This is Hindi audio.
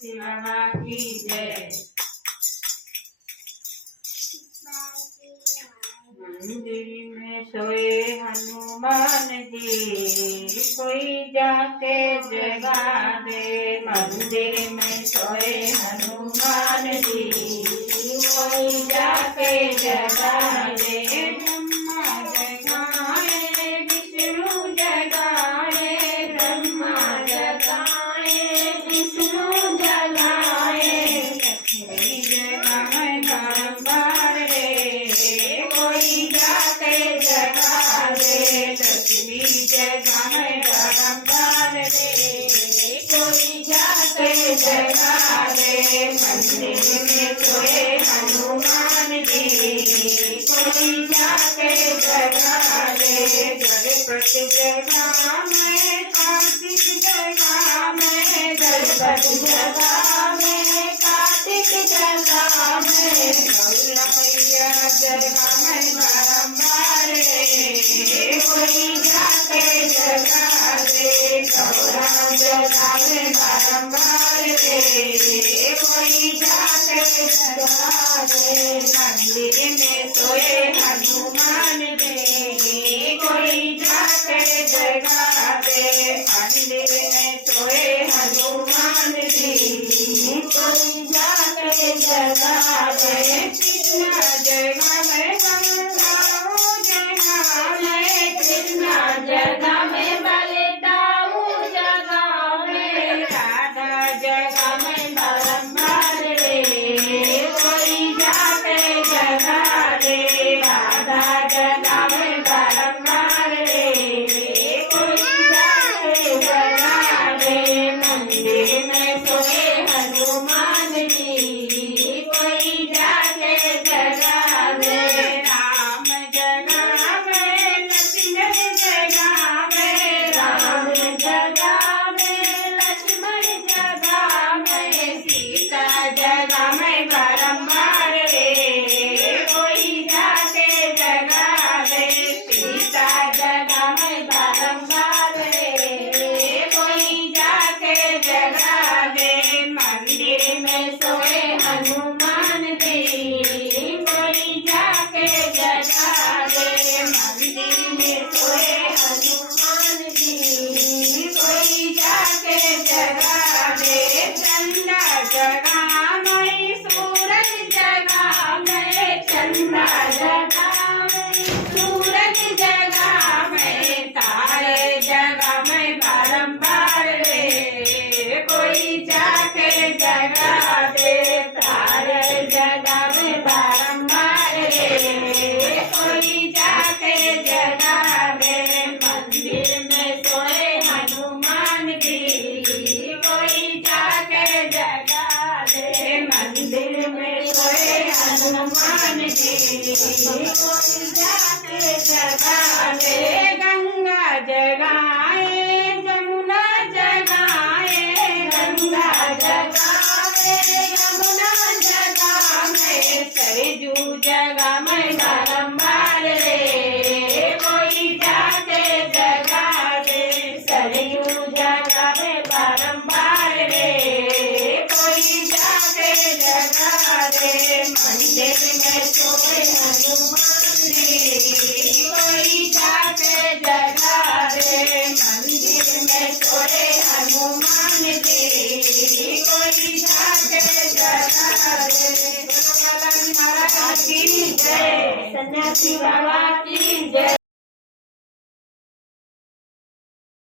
शिव बाबा की जय। मंदिर में सोए हनुमान जी, कोई जाके जगा दे। मंदिर में सोए हनुमान जी, कोई जाके जगा दे। ब्रह्मा जगाए विष्णु जगाए, ब्रह्मा जगाए विष्णु जगाए, लक्ष्मी जगाए बारंबार रे। कोई जाके जगा दे, लक्ष्मी जगाए बारंबार रे। कोई जाके जगा दे। मंदिर में सोए हनुमान जी, कोई जाके जगा दे। गणपति जगा मैं, कार्तिक जगा मैं, गणपति जगा मैं, कार्तिक जगा मैं, गौरा मैया जगा मैं बारंबार रे। कोई जाके जगा दे, गौरा जगा मैं बारंबार रे। कोई जाके जगा दे। मंदिर में सोए हनुमान जी, कोई जाके जगा दे। मंदिर में सोए हनुमान जी, कोई जाके जगा दे। कृष्णा जगा मैं बलदाऊ जगा मैं, कृष्णा जगा मैं बलदाऊ जगा मैं, राधा जगा मैं बारंबार रे। कोई जाके जगा दे। राधा जगा मैं बारंबार रे। कोई जाके जगा दे। मंदिर में सोए हनुमान जी, कोई जाके जगा दे। राम जगा मैं, लक्ष्मण जगा मैं, राम जगा मैं, लक्ष्मण जगा मैं, सीता जगा मैं बारंबार रे। कोई जाके जगा दे। सीता जगा मैं बारंबार रे। कोई जाके जगा दे। मंदिर में सोए हनुमान जी, कोई जाके जगा दे। मंदिर में सोए हनुमान जी, कोई जाके जगा दे। चंदा जगा मैं, सूरज जगा मैं, चंदा जगा मैं, सूरज जगा मैं, तारे जगा मैं बारंबार रे। कोई जाके जगा दे। तारे जगा मैं बारंबार रे। कोई जाके जगा दे। मंदिर में सोए हनुमान जी, कोई जाके जगा दे। मंदिर में सोए हनुमान जी, कोई जाके जगा दे। गंगा जगाए जमुना जगाए, गंगा जगाए यमुना जगाए, सरजू जगा मैं बारंबार रे। कोई जाके जगा दे। सरयू जगा मैं बारंबार रे। कोई जाके जगा दे। मंदिर में सोए हनुमान जी, कोई जाके जगा दे। मंदिर में सोए हनुमान जी, कोई जाके जगा दे। महाराज की जय। सन्यासी बाबा